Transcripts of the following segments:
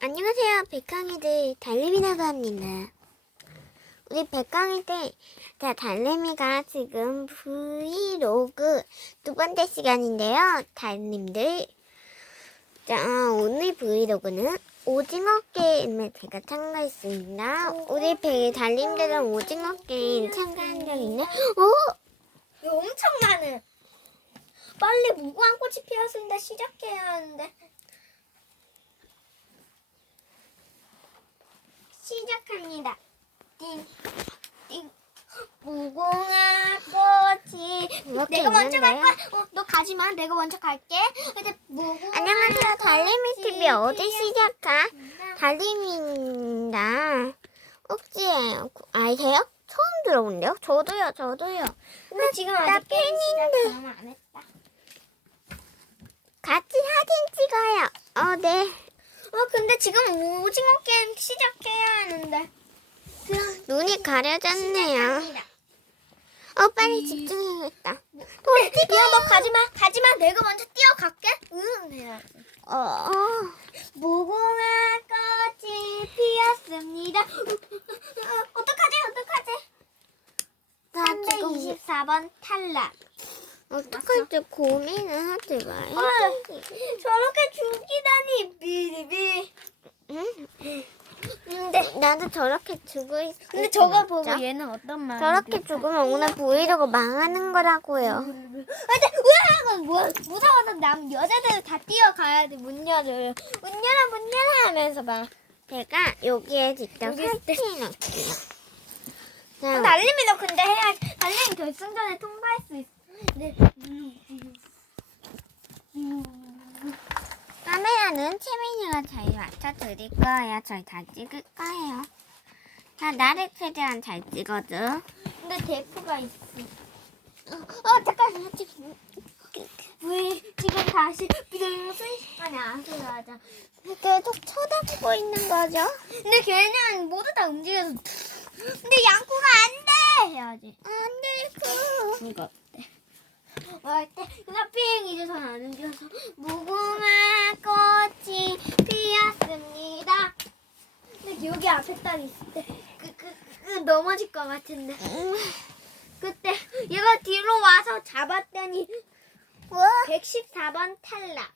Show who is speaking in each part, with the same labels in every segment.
Speaker 1: 안녕하세요. 백강이들 달림이라고 합니다. 우리 백강이들, 자, 달림이가 지금 브이로그 두 번째 시간인데요. 달님들. 자, 오늘 브이로그는 오징어 게임에 제가 참가했습니다. 우리 배 달님들은 오징어 게임 참가한 적 있나? 어?
Speaker 2: 이거 엄청 많은. 빨리 무궁한 꽃이 피었습니다. 시작해야 하는데. 시작합니다. 띵, 띵. 무궁화 꽃이. 내가 먼저 갈? 거야. 어, 너 가지 마. 내가 먼저 갈게. 근데 무궁화
Speaker 1: 안녕하세요. 달림이 TV
Speaker 2: 꽃이
Speaker 1: 시작한. 달림입니다. 혹시 아세요? 처음 들어본대요? 저도요, 저도요.
Speaker 2: 근데 지금
Speaker 1: 나
Speaker 2: 아직 게임 시작
Speaker 1: 팬인데. 같이 사진 찍어요. 어, 네.
Speaker 2: 어, 근데 지금 오징어 게임 시작해야 하는데.
Speaker 1: 눈이 가려졌네요. 어, 빨리 집중해야겠다.
Speaker 2: 야, 너 가지마, 가지마. 내가 먼저 뛰어갈게. 응, 해야
Speaker 1: 어, 어.
Speaker 2: 무궁화 꽃이 피었습니다. 어떡하지, 어떡하지?
Speaker 1: 나 지금
Speaker 2: 324번 탈락.
Speaker 1: 어떡할지 고민을 하지 마요.
Speaker 2: 어, 저렇게 죽이다니, 비리비.
Speaker 1: 응?
Speaker 2: 근데,
Speaker 1: 나도 저렇게 죽을 수
Speaker 2: 근데 저거 보고? 얘는 어떤 말?
Speaker 1: 저렇게 죽으면 오늘 브이로그 망하는 거라고요.
Speaker 2: 근데 으아! 뭐 무서워서 남 여자들 다 뛰어가야 돼. 문 열어요. 문 열어, 문 열어 하면서 막.
Speaker 1: 제가 여기에 직접
Speaker 2: 여기 있을 때.
Speaker 1: 설치해 놓을게요.
Speaker 2: 어,
Speaker 1: 자,
Speaker 2: 달림이도 근데 해야 달림이 결승전에 통과할 수 있어. 네.
Speaker 1: 카메라는 채민이가 잘 맞춰 드릴 거예요. 저희 다 찍을 거예요. 자, 나를 최대한 잘 찍어줘.
Speaker 2: 근데 대포가 있어. 어, 어 잠깐 지금 왜 지금 다시 비등 순식간에 안 들어가자.
Speaker 1: 계속 쳐다보고 있는 거죠?
Speaker 2: 근데 걔는 모두 다 움직여서 근데 양코가 안 돼! 해야지.
Speaker 1: 안 돼, 그.
Speaker 2: 이거 어때? 어때? 그냥 핑 이제 손안 움직여서 무궁화 꽃이 피었습니다. 근데 여기 앞에 딱 있을 때 그, 그, 그 넘어질 것 같은데 그때 얘가 뒤로 와서 잡았더니
Speaker 1: 와,
Speaker 2: 114번 탈락.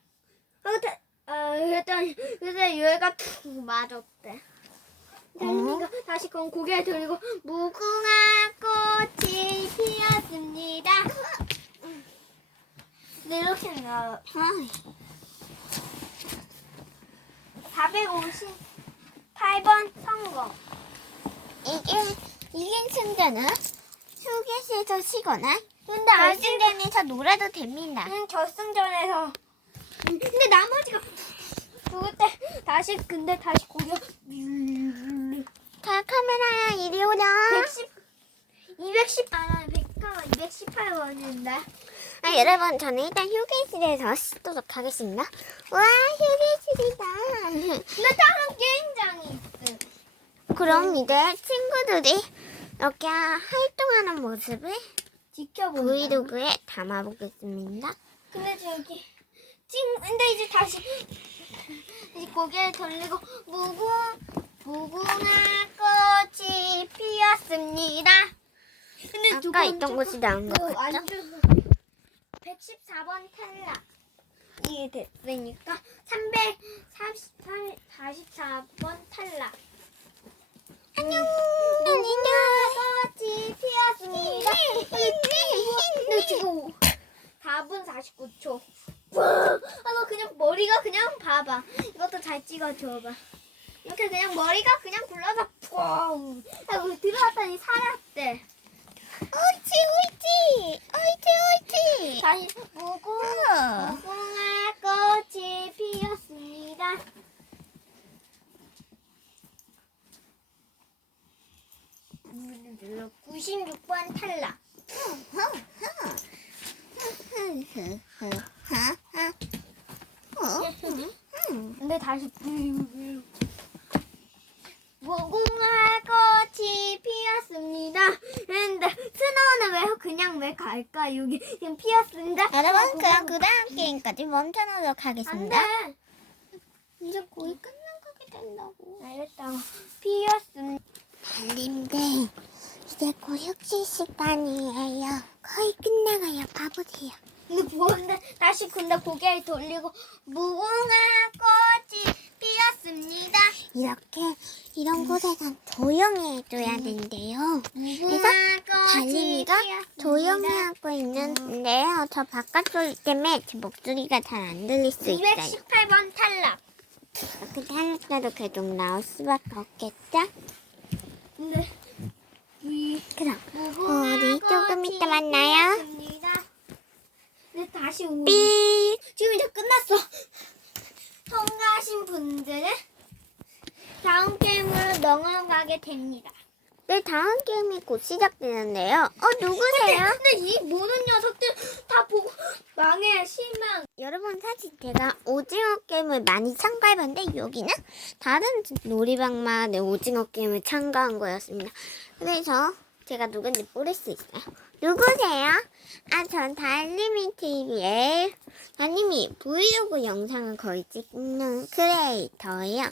Speaker 2: 어, 다, 어, 그랬더니 그래서 얘가 툭 맞았대. 달리니까 다시 건 고개 들고 무궁화 꽃이 피었습니다. 네, 이렇게 나와. 458번 성공.
Speaker 1: 이게, 이긴 승자는 휴게실에서 쉬거나
Speaker 2: 근데 아직
Speaker 1: 결승전에서 놀아도 됩니다.
Speaker 2: 응, 결승전에서. 음, 근데 나머지가 죽을 때 다시 근데 다시 고개
Speaker 1: 자, 카메라야, 이리 오라.
Speaker 2: 110 210 아, 100가 218원인데.
Speaker 1: 아, 여러분, 저는 일단 휴게실에서 씻도록 하겠습니다. 와, 휴게실이다.
Speaker 2: 근데 다른 게임장이 있어.
Speaker 1: 그럼 이제 친구들이 이렇게 활동하는 모습을
Speaker 2: 지켜본다.
Speaker 1: 브이로그에 담아보겠습니다.
Speaker 2: 근데 저기 찡 근데 이제 다시 다시 고개를 돌리고 무궁 무궁화 꽃이 피었습니다. 근데
Speaker 1: 아까 있던 곳이 나온 것 같죠?
Speaker 2: 안 주고 114번 탈락. 이게 됐으니까 344번 탈락.
Speaker 1: 안녕.
Speaker 2: 무궁화 꽃이 피었습니다. 근데 지금 4분 49초. 아, 너 그냥 머리가 그냥 봐봐. 이것도 잘 찍어줘봐. 이렇게 그냥 머리가 그냥 굴러서 뻥. 하고 들어왔더니 살았대.
Speaker 1: 옳지, 옳지. 옳지, 옳지.
Speaker 2: 다시 무궁,
Speaker 1: 어.
Speaker 2: 무궁화 꽃이 피었습니다. 눌러 96번 탈락. 근데 다시 무궁화 꽃이 피었습니다. 근데 스노우는 왜 그냥 왜 갈까? 여기 지금 피었습니다.
Speaker 1: 여러분, 그럼 그 다음 게임까지 멈춰놓도록
Speaker 2: 안
Speaker 1: 하겠습니다.
Speaker 2: 돼.
Speaker 1: 이제 거의 때문에. 하려고.
Speaker 2: 알겠다고. 피었습니다.
Speaker 1: 달님들, 이제 고육실 시간이에요. 거의 끝나가요. 가보세요.
Speaker 2: 근데 뭔데 다시 근데 고개를 돌리고 무궁화 꽃이 피었습니다.
Speaker 1: 이렇게 이런 곳에선 조용히 해줘야 된대요.
Speaker 2: 무궁화 꽃이
Speaker 1: 달님이가
Speaker 2: 피었습니다.
Speaker 1: 조용히 하고 있는데요. 저 바깥소리 때문에 제 목소리가 잘 안 들릴 수 있어요.
Speaker 2: 218번 탈락.
Speaker 1: 이렇게 하니까도 계속 나올 수밖에 없겠죠?
Speaker 2: 이
Speaker 1: 그럼 우리 조금 이따 만나요.
Speaker 2: 근데 다시 오.
Speaker 1: 삐!
Speaker 2: 지금 이제 끝났어. 분들은 다음 게임으로 넘어가게 됩니다.
Speaker 1: 네, 다음 게임이 곧 시작되는데요. 어, 누구세요?
Speaker 2: 근데 이 모든 녀석들 다 보고 망해 실망.
Speaker 1: 여러분 사실 제가 오징어 게임을 많이 참가해봤는데 여기는 다른 놀이방만의 오징어 게임을 참가한 거였습니다. 그래서 제가 누군지 모를 수 있어요. 누구세요? 아, 전 달님이 TV에 달님이 브이로그 영상을 거의 찍는 크리에이터예요.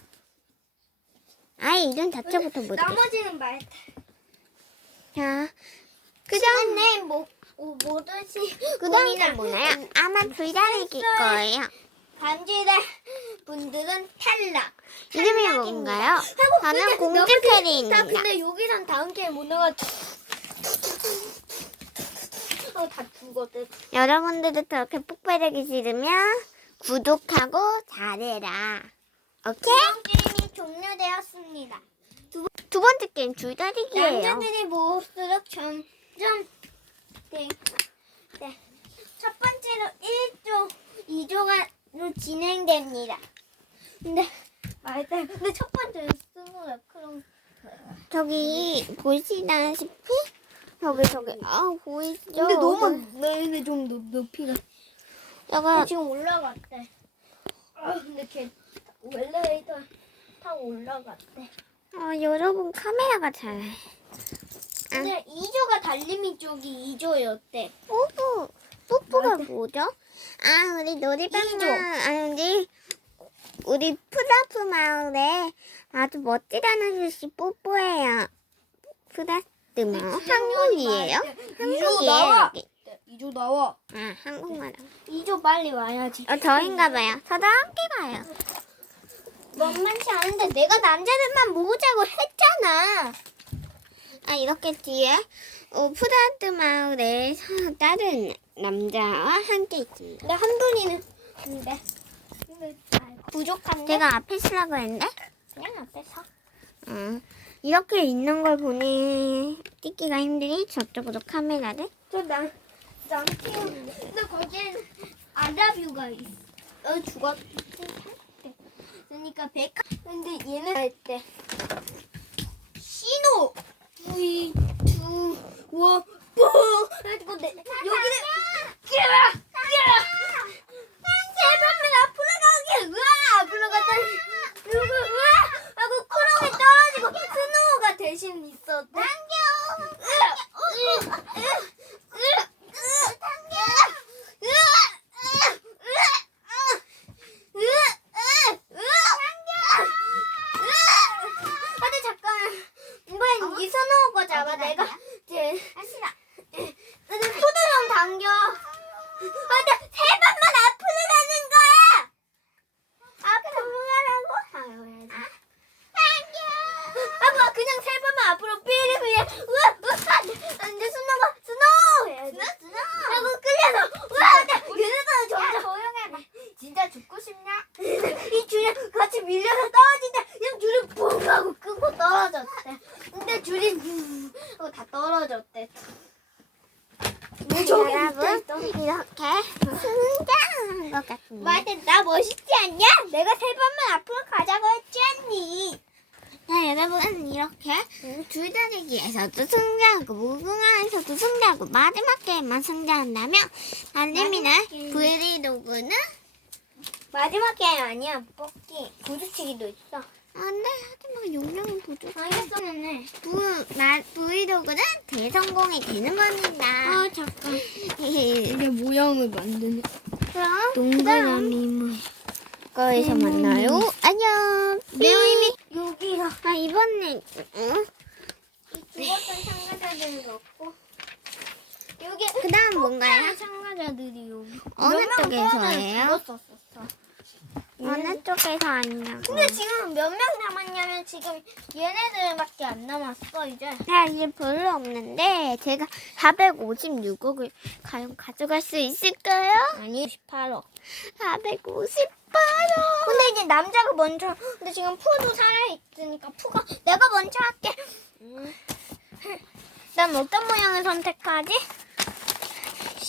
Speaker 1: 아, 이름 자체부터 모르겠어.
Speaker 2: 나머지는 말.
Speaker 1: 자,
Speaker 2: 그 다음에 뭐 어, 뭐든지
Speaker 1: 그 다음에 뭐나요? 아마 불다리기일 거예요.
Speaker 2: 감지될 분들은 탈락.
Speaker 1: 이름이. 뭔가요? 저는 공주 캐리입니다.
Speaker 2: 근데 여기선 다음 게임 못 나가. 어다 죽었대.
Speaker 1: 여러분들도 그렇게 폭발하기 싫으면 구독하고 잘해라. 오케이?
Speaker 2: 게임이 종료되었습니다.
Speaker 1: 두 번째 게임 줄다리기예요.
Speaker 2: 남자들이 모을수록 점점 네. 네. 첫 번째로 1조, 2조가 진행됩니다. 근데 말대 근데 첫 번째는 스무라 그럼
Speaker 1: 저기 보시다시피 저기 저기 아 보이시죠?
Speaker 2: 근데 너무 네, 근데 좀 높, 높이가
Speaker 1: 저거
Speaker 2: 지금 올라갔대. 아 근데 걔 엘리베이터 타고 올라갔대.
Speaker 1: 어, 여러분 카메라가 잘
Speaker 2: 근데 2조가 달림이 쪽이 2조였대.
Speaker 1: 뽀뽀 뽀뽀가
Speaker 2: 맞아.
Speaker 1: 뭐죠? 아 우리 놀이방만
Speaker 2: 이조.
Speaker 1: 아 우리 우리 푸다프 마을에 아주 멋지다는 아저씨 뽀뽀해요. 푸다 스뭐 한국이에요? 한국이에요 여기.
Speaker 2: 2조 나와.
Speaker 1: 아 한국말.
Speaker 2: 2조 빨리 와야지.
Speaker 1: 어 저인가봐요. 저도 함께 가요.
Speaker 2: 만만치 않은데 내가 남자들만 모으자고 했잖아.
Speaker 1: 아 이렇게 뒤에 어, 푸다트 마을에 서- 다른 남자와 함께 있습니다.
Speaker 2: 근데 한돈이는 근데 근데 부족한데.
Speaker 1: 제가 앞에 쓰라고 했는데
Speaker 2: 그냥 앞에서.
Speaker 1: 어, 이렇게 있는 걸 보니 찍기가 힘드니 저쪽으로 카메라를
Speaker 2: 저남 남티어. 근데 거기에는 아라뷰가 있어. 어 죽었. 그러니까 백화. 근데 얘는 할 때. 신호. V 두 워. 뽀. 그래가지고 내 여기는. 끼라 끼라. 세 번만 앞으로 가게. 으아 앞으로 갔더니 누구 으아 하고 쿠롱이 떨어지고 스노우가 대신 있었대. 당겨. 근데 잠깐 이번엔 이선호 거잖아 내가 이제 근데 포도랑 당겨 근데 세 번만 앞으로 가는 거야 앞으로 가라고 아유 당겨 아빠 그냥 세 번만 앞으로 삐리삐리 우와 우와 근데 스노가 스노 해야지 스노 하고 끌려서 우와 근데 얘네들은 점점 조용해봐 진짜 죽고 싶냐? 이 줄이 같이 밀려서 떨어진대 그냥 줄이 뿡 하고 끄고 떨어졌대 근데 줄이 붕 하고 다 떨어졌대
Speaker 1: 여러분 이렇게 승자한 것 같습니다.
Speaker 2: 말때 나 멋있지 않냐? 내가 세 번만 앞으로 가자고 했지 않니?
Speaker 1: 자 여러분 이렇게 줄다리기에서도 승자하고 무궁화에서도 승자하고 마지막 게임만 승자한다면
Speaker 2: 마지막
Speaker 1: 브이로그는
Speaker 2: 마지막 게임 아니야 뽑기 부딪히기도 있어
Speaker 1: 안돼 하지만 용량이 부족.
Speaker 2: 알겠었네
Speaker 1: 부, 마, 브이로그는 대성공이 되는 겁니다.
Speaker 2: 아 잠깐
Speaker 1: 그럼
Speaker 2: 이게 모양을 만드네
Speaker 1: 그다음
Speaker 2: 동그라미 뭐
Speaker 1: 거에서 만나요. 안녕.
Speaker 2: 내가 이미
Speaker 1: 번에 응?
Speaker 2: 죽었던 참가자들도 없고 여기
Speaker 1: 그 다음 뭔가요?
Speaker 2: 참가자들이 여기
Speaker 1: 어느 쪽에서예요?
Speaker 2: 죽었었어.
Speaker 1: 어느 쪽에서 왔냐고.
Speaker 2: 근데 지금 몇 명 남았냐면 지금 얘네들밖에 안 남았어 이제.
Speaker 1: 아, 이제 별로 없는데 제가 456억을 과연 가져갈 수 있을까요?
Speaker 2: 아니 18억.
Speaker 1: 458억.
Speaker 2: 근데 이제 남자가 먼저. 근데 지금 푸도 살아 있으니까 푸가 내가 먼저 할게. 난 어떤 모양을 선택하지?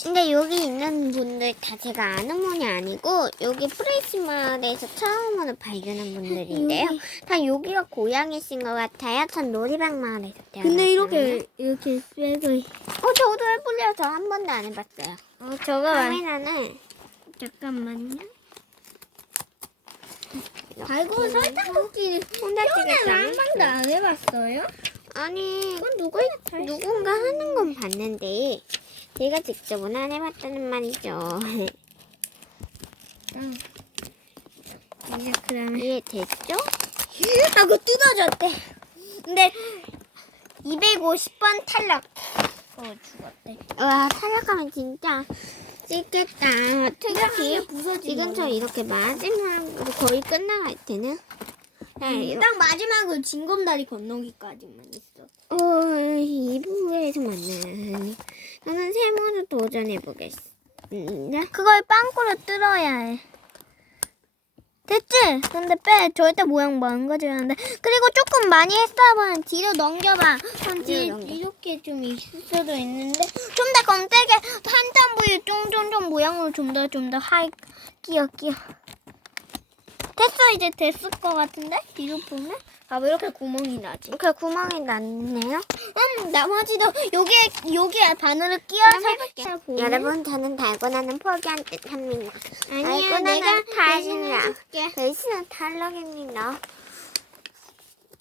Speaker 1: 근데 여기 있는 분들 다 제가 아는 분이 아니고 여기 프레시마을에서 처음으로 발견한 분들인데요. 다 여기가 고향이신 것 같아요. 전 놀이방 마을에서 태어났어요.
Speaker 2: 근데 이렇게 이렇게 쇠고.
Speaker 1: 어 저도 해보려 저한 번도 안 해봤어요.
Speaker 2: 어 저거
Speaker 1: 카메라는
Speaker 2: 잠깐만요. 달고 설탕 볶기
Speaker 1: 혼자
Speaker 2: 한
Speaker 1: 찍었잖아요.
Speaker 2: 번도 안 해봤어요?
Speaker 1: 아니
Speaker 2: 그건 누구
Speaker 1: 누군가 하는 건 봤는데 제가 직접은 안 해봤다는 말이죠.
Speaker 2: 응. 이제 그러면
Speaker 1: 이해 됐죠?
Speaker 2: 아, 그거 뜯어졌대. 근데 250번 탈락. 어, 죽었대.
Speaker 1: 와 탈락하면 진짜 찍겠다. 특히. 지금 저 이렇게 마지막으로 거의 끝나갈 때는 네, 이렇게
Speaker 2: 딱 마지막으로 징검다리 건너기까지만 있어.
Speaker 1: 어, 2부에서 만나요. 저는 세모도 도전해 보겠습니다.
Speaker 2: 그걸 빵꾸로 뜯어야 해. 됐지? 근데 빼. 절대 모양 망가져야 하는데. 그리고 조금 많이 했다면 뒤로 넘겨봐. 한 뒤,
Speaker 1: 넘겨.
Speaker 2: 이렇게 좀 있을 수도 있는데. 좀 더 검색에 한단 부위 쫑쫑쫑 모양으로 좀 더 좀더 하이 끼어 끼어. 됐어 이제 됐을 것 같은데? 뒤로 보면? 봐봐 이렇게 구멍이 나지.
Speaker 1: 이렇게 구멍이 났네요.
Speaker 2: 음 나머지도 여기에 여기에 바늘을 끼워서
Speaker 1: 해볼게. 여러분, 저는 달고나는 포기한 듯 합니다.
Speaker 2: 아니야
Speaker 1: 달고나는
Speaker 2: 내가
Speaker 1: 탈락.
Speaker 2: 대신해줄게.
Speaker 1: 대신은 탈락입니다.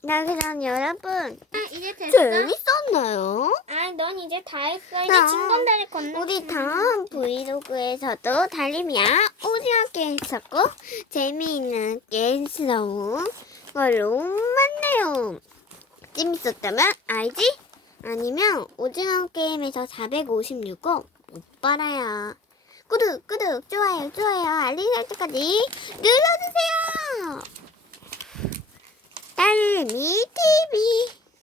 Speaker 1: 나 그럼 여러분,
Speaker 2: 아, 이제
Speaker 1: 재밌었나요?
Speaker 2: 아, 넌 이제 다 했어. 이제
Speaker 1: 나-
Speaker 2: 진검다리 건너.
Speaker 1: 우리 다음 브이로그 달리미야 오징어 게임 있었고 재미있는 게임스러운 걸로 만나요. 재밌었다면 알지? 아니면 오징어 게임에서 456억 못 빨아요. 구독, 구독, 좋아요, 좋아요, 알림 설정까지 눌러주세요. 달미 TV